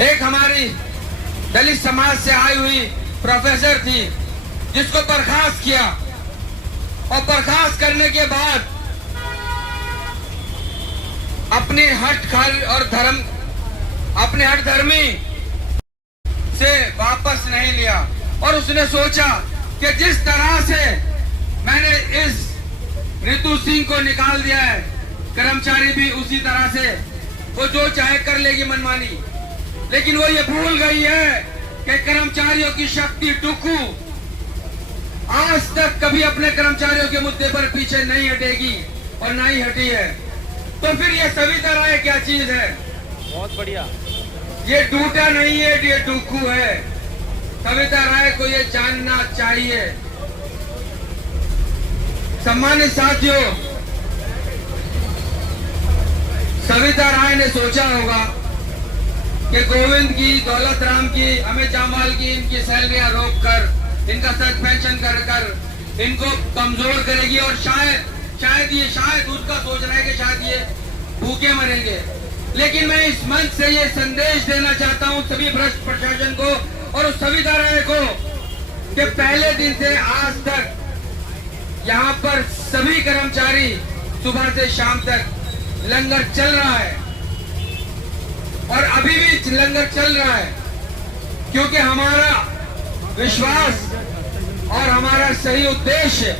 एक हमारी दलित समाज से आई हुई प्रोफेसर थी जिसको बर्खास्त किया और बर्खास्त करने के बाद अपने हट धर्मी से वापस नहीं लिया और उसने सोचा कि जिस तरह से मैंने इस रितु सिंह को निकाल दिया है, कर्मचारी भी उसी तरह से वो जो चाहे कर लेगी मनमानी। लेकिन वो ये भूल गई है कि कर्मचारियों की शक्ति टुकू आज तक कभी अपने कर्मचारियों के मुद्दे पर पीछे नहीं हटेगी और ना ही हटी है। तो फिर ये सविता राय क्या चीज है? बहुत बढ़िया। ये टूटा नहीं है, ये टुकू है। सविता राय को ये जानना चाहिए। सम्मानित साथियों, सविता राय ने सोचा होगा कि गोविंद की, दौलत राम की, अमित जामाल की इनकी सैलरियां रोककर, इनका सस्पेंशन कर इनको कमजोर करेगी और शायद उनका सोचना है कि शायद ये भूखे मरेंगे। लेकिन मैं इस मंच से ये संदेश देना चाहता हूं सभी भ्रष्ट प्रशासन को और उस सविता राय को कि पहले दिन से आज तक यहाँ पर सभी कर्मचारी सुबह से शाम तक लंगर चल रहा है और अभी भी लंगर चल रहा है, क्योंकि हमारा विश्वास और हमारा सही उद्देश्य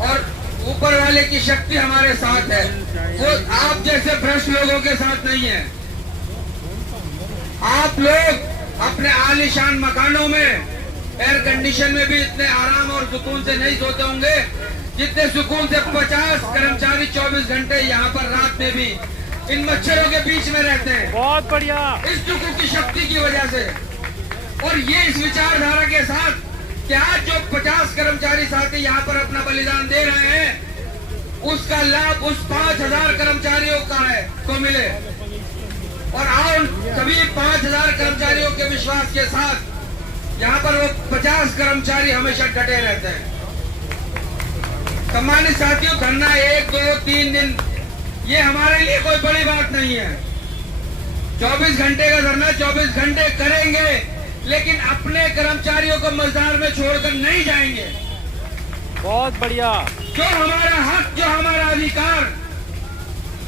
और ऊपर वाले की शक्ति हमारे साथ है। वो आप जैसे भ्रष्ट लोगों के साथ नहीं है। आप लोग अपने आलीशान मकानों में एयर कंडीशन में भी इतने आराम और सुकून से नहीं सोते होंगे जितने सुकून से 50 कर्मचारी 24 घंटे यहाँ पर रात में भी इन मच्छरों के बीच में रहते हैं। बहुत बढ़िया। इस टुकू की शक्ति की वजह से और ये इस विचारधारा के साथ कि आज जो 50 कर्मचारी साथी यहाँ पर अपना बलिदान दे रहे हैं उसका लाभ उस 5000 कर्मचारियों का है को मिले और आओ सभी 5000 कर्मचारियों के विश्वास के साथ यहाँ पर वो 50 कर्मचारी हमेशा डटे रहते हैं। सम्मानित साथियों, धरना 1, 2, 3 दिन ये हमारे लिए कोई बड़ी बात नहीं है। 24 घंटे का धरना 24 घंटे करेंगे, लेकिन अपने कर्मचारियों को मजदार में छोड़कर नहीं जाएंगे। बहुत बढ़िया। जो हमारा हक, जो हमारा अधिकार,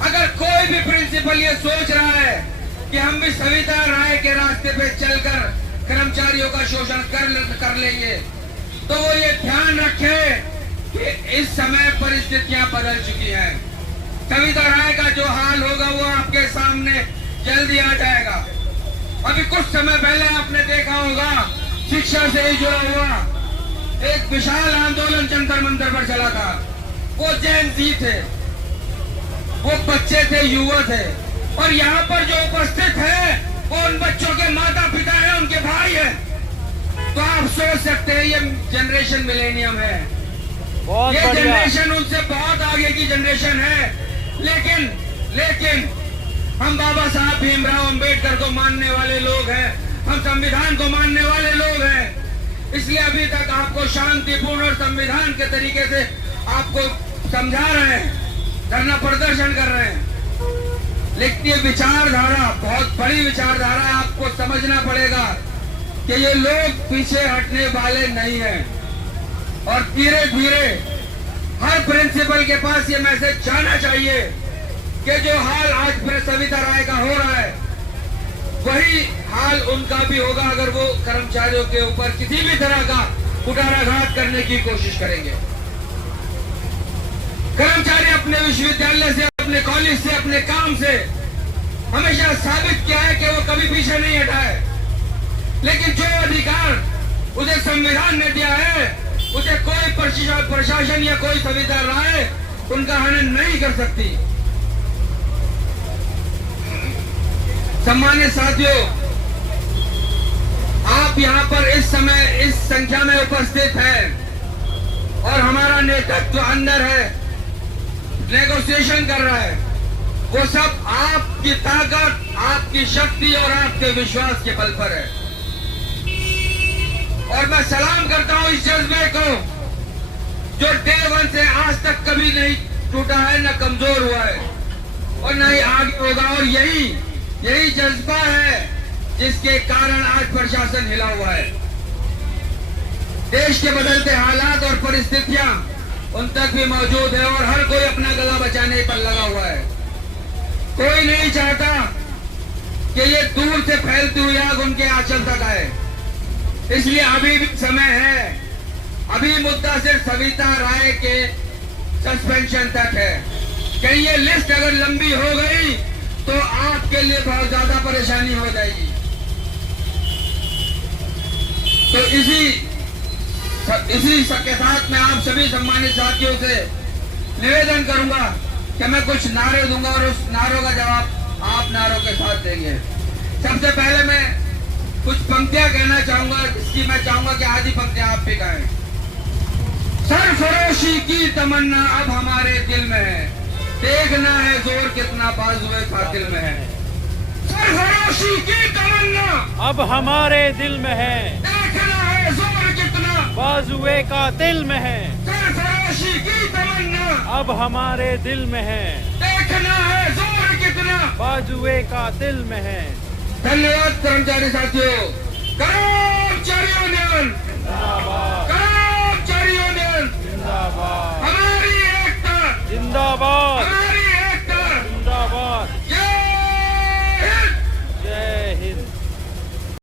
अगर कोई भी प्रिंसिपल ये सोच रहा है कि हम भी सविता राय के रास्ते पे चलकर कर्मचारियों का शोषण कर लेंगे, तो वो ये ध्यान रखे कि इस समय परिस्थितियां बदल चुकी हैं। सविता राय का जो हाल होगा वो आपके सामने जल्दी आ जाएगा। अभी कुछ समय पहले आपने देखा होगा शिक्षा से ही जुड़ा हुआ एक विशाल आंदोलन जंतर मंतर पर चला था। वो जैन जी थे, वो बच्चे थे, युवा थे और यहाँ पर जो उपस्थित है वो उन बच्चों के माता पिता है, उनके भाई है। तो आप सोच सकते हैं ये जनरेशन मिलेनियम है, ये जनरेशन उनसे बहुत आगे की जनरेशन है। लेकिन हम बाबा साहब भीमराव अंबेडकर को मानने वाले लोग हैं, हम संविधान को मानने वाले लोग हैं, इसलिए अभी तक आपको शांतिपूर्ण और संविधान के तरीके से आपको समझा रहे हैं, धरना प्रदर्शन कर रहे हैं। लेकिन ये विचारधारा बहुत बड़ी विचारधारा है, आपको समझना पड़ेगा कि ये लोग पीछे हटने वाले नहीं हैं और धीरे धीरे हर प्रिंसिपल के पास ये मैसेज जाना चाहिए कि जो हाल आज सविता राय का हो रहा है वही हाल उनका भी होगा अगर वो कर्मचारियों के ऊपर किसी भी तरह का कुठाराघात करने की कोशिश करेंगे। कर्मचारी अपने विश्वविद्यालय से, अपने कॉलेज से, अपने काम से हमेशा साबित किया है कि वो कभी पीछे नहीं हटा है। लेकिन जो अधिकार उसे संविधान ने दिया है उसे कोई प्रशासन या कोई सविता राय उनका हनन नहीं कर सकती। सम्मानित साथियों, आप यहाँ पर इस समय इस संख्या में उपस्थित हैं और हमारा नेतृत्व अंदर है, नेगोशिएशन कर रहा है। वो सब आपकी ताकत, आपकी शक्ति और आपके विश्वास के बल पर है। और मैं सलाम करता हूं इस जज्बे को जो डे 1 से आज तक कभी नहीं टूटा है, न कमजोर हुआ है और न ही आगे होगा। और यही जज्बा है जिसके कारण आज प्रशासन हिला हुआ है। देश के बदलते हालात और परिस्थितियां उन तक भी मौजूद है और हर कोई अपना गला बचाने पर लगा हुआ है। कोई नहीं चाहता कि ये दूर से फैलती हुई आग उनके आंचल तक आए। इसलिए अभी भी समय है। अभी मुद्दा सिर्फ सविता राय के सस्पेंशन तक है। कहीं ये लिस्ट अगर लंबी हो गई तो आपके लिए बहुत ज्यादा परेशानी हो जाएगी। तो इसी के साथ मैं आप सभी सम्मानित साथियों से निवेदन करूंगा कि मैं कुछ नारे दूंगा और उस नारों का जवाब आप नारों के साथ देंगे। सबसे पहले मैं कुछ पंक्तियां कहना चाहूंगा, जिसकी मैं चाहूंगा कि आधी पंक्तियां आप भी गाएं। सरफरोशी की तमन्ना अब हमारे दिल में है, देखना है जोर कितना बाजुए कातिल में है। सरफरोशी की तमन्ना अब हमारे दिल में है, देखना है जोर कितना बाजुए का दिल में है। सरफरोशी की तमन्ना अब हमारे दिल में है, देखना है जोर कितना बाजुए का दिल में है। धन्यवाद कर्मचारी साथियों। कर्मचारी यूनियन